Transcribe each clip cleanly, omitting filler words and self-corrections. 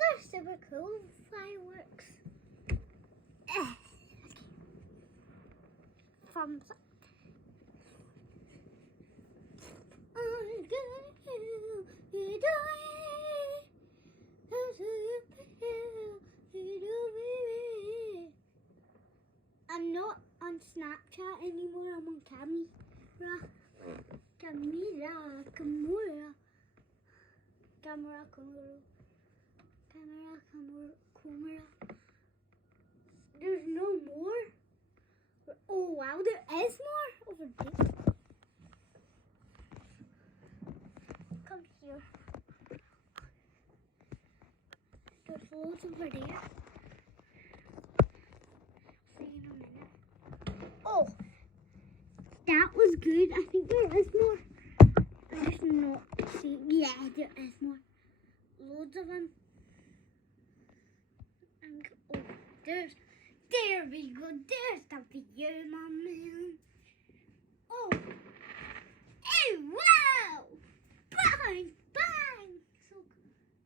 are super cool fireworks. Okay. Thumbs up. I'm not on Snapchat anymore. I'm on camera. There's no more. Oh wow, there is more over there. Come here. There's loads over there. See you in a minute. Oh, that was good. I think there is more. There's not. See, yeah, there is more. Loads of them. And oh, there we go. There's the video, my man. Oh, hey, wow! Bang, bang! So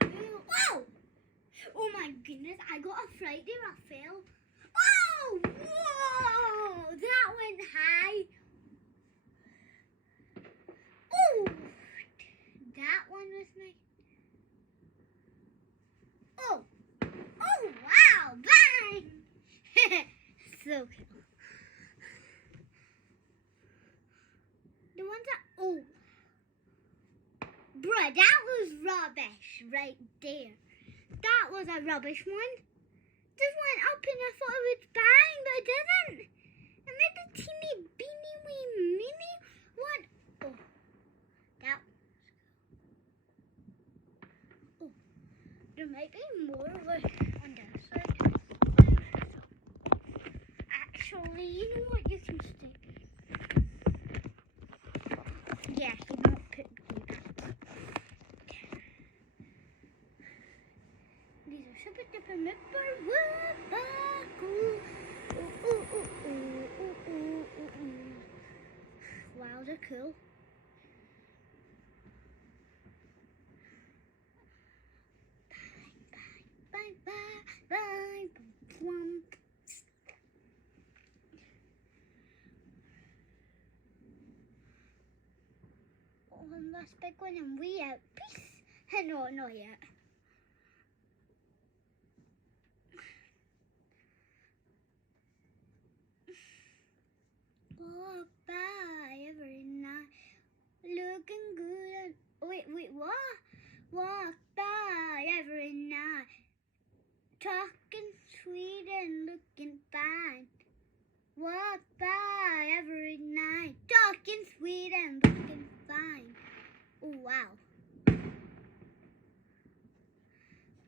cool. Whoa! Oh my goodness, I got a fright there. I fell. Oh, whoa! That went high. Oh, that one was nice. Oh, wow! Bang! So cool. The ones that, oh, bruh, that was rubbish right there. That was a rubbish one. Just went up and I thought it would bang, but it didn't. It made a teeny beeny wee mini one. Oh, that. Oh, there might be more over on this side. Actually, you know what? You can stick. Yeah, he won't put glue back. These are super duper mipper cool. Wow, they're cool. Bang, bang, bang, bang, bang. One last big one and we out. Peace. No, not yet. Walk by every night, looking good. And, wait, what? Walk by every night, talking sweet and looking fine. Walk by every night, talking sweet and looking fine. Oh wow.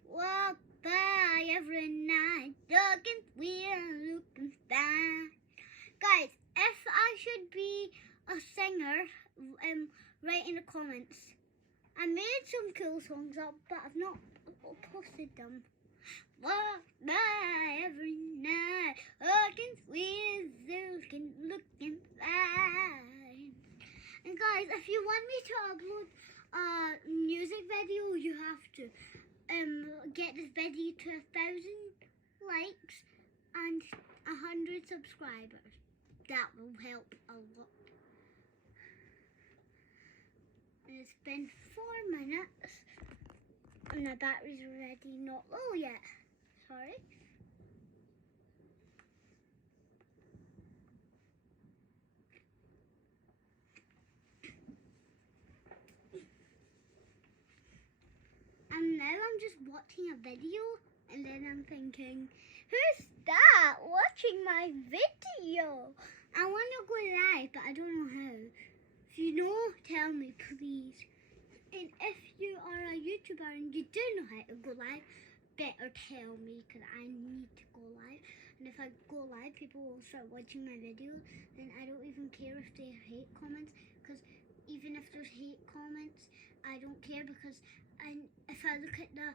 Walk by every night, talking sweet and looking fine. Guys, if I should be a singer, write in the comments. I made some cool songs up, but I've not posted them. Walk by every night, looking sweet, looking fine. And guys, if you want me to upload a music video, you have to get this video to 1,000 likes and 100 subscribers. That will help a lot. And it's been 4 minutes and the battery's already not low yet. Sorry. And now I'm just watching a video and then I'm thinking, who's that watching my video? I want to go live, but I don't know how. If you know, tell me, please. And if you are a YouTuber and you do know how to go live, better tell me, because I need to go live. And if I go live, people will start watching my videos. Then I don't even care if they hate comments, because even if there's hate comments, I don't care, because if I look at the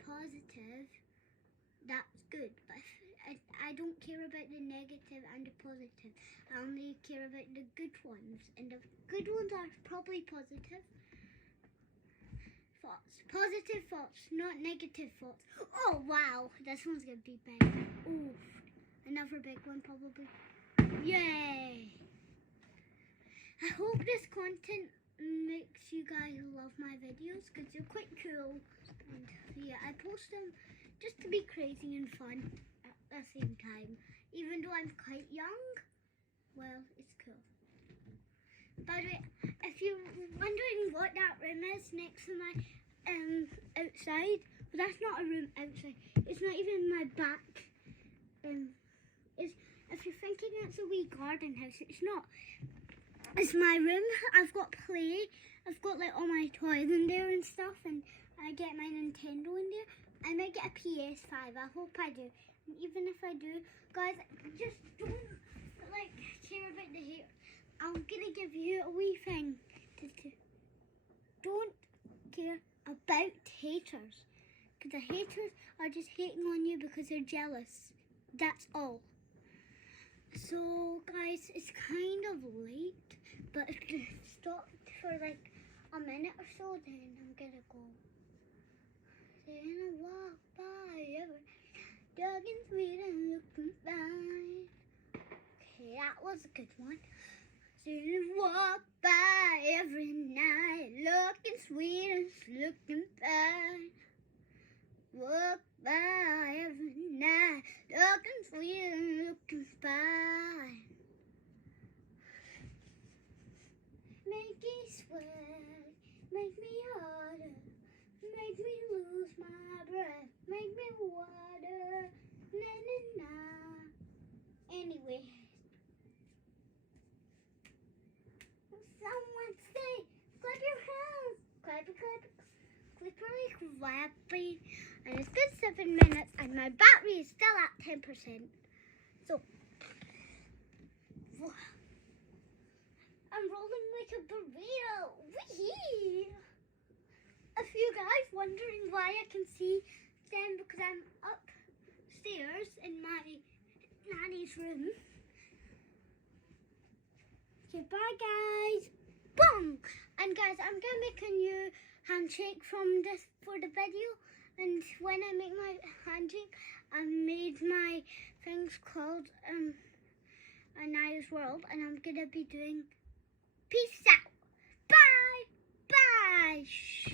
positive, that's good. But I don't care about the negative and the positive. I only care about the good ones, and the good ones are probably positive. If thoughts. Positive thoughts, not negative thoughts. Oh wow, this one's gonna be big. Ooh, another big one probably. Yay! I hope this content makes you guys love my videos because they're quite cool. And yeah, I post them just to be crazy and fun at the same time. Even though I'm quite young, well, it's cool. By the way, if you're wondering what that room is next to my outside, well, that's not a room outside. It's not even my back. If you're thinking it's a wee garden house, it's not. It's my room. I've got play. I've got like all my toys in there and stuff, and I get my Nintendo in there. I might get a PS5. I hope I do. And even if I do, guys, just don't like care about the hair. I'm gonna give you a wee thing to don't care about haters, because the haters are just hating on you because they're jealous. That's all. So guys, it's kind of late, but if I stop for like a minute or so, then I'm gonna go. Then I walk by every dug and sweet and looking fine. Okay, that was a good one. Then walk by every night, looking sweet and looking fine. Walk by every night, looking sweet and looking fine. Make me sweat, make me harder, make me lose my breath, make me water, na na na. Anyway. Someone say, clap your hands. Clappy, clappy, clippery, clappy. And it's been 7 minutes and my battery is still at 10%. So, I'm rolling like a burrito. Wee! If you guys wondering why I can see them, because I'm upstairs in my nanny's room. Okay, bye guys. Boom! And guys, I'm gonna make a new handshake from this for the video. And when I make my handshake, I made my things called a nice world, and I'm gonna be doing peace out. Bye! Bye! Shh.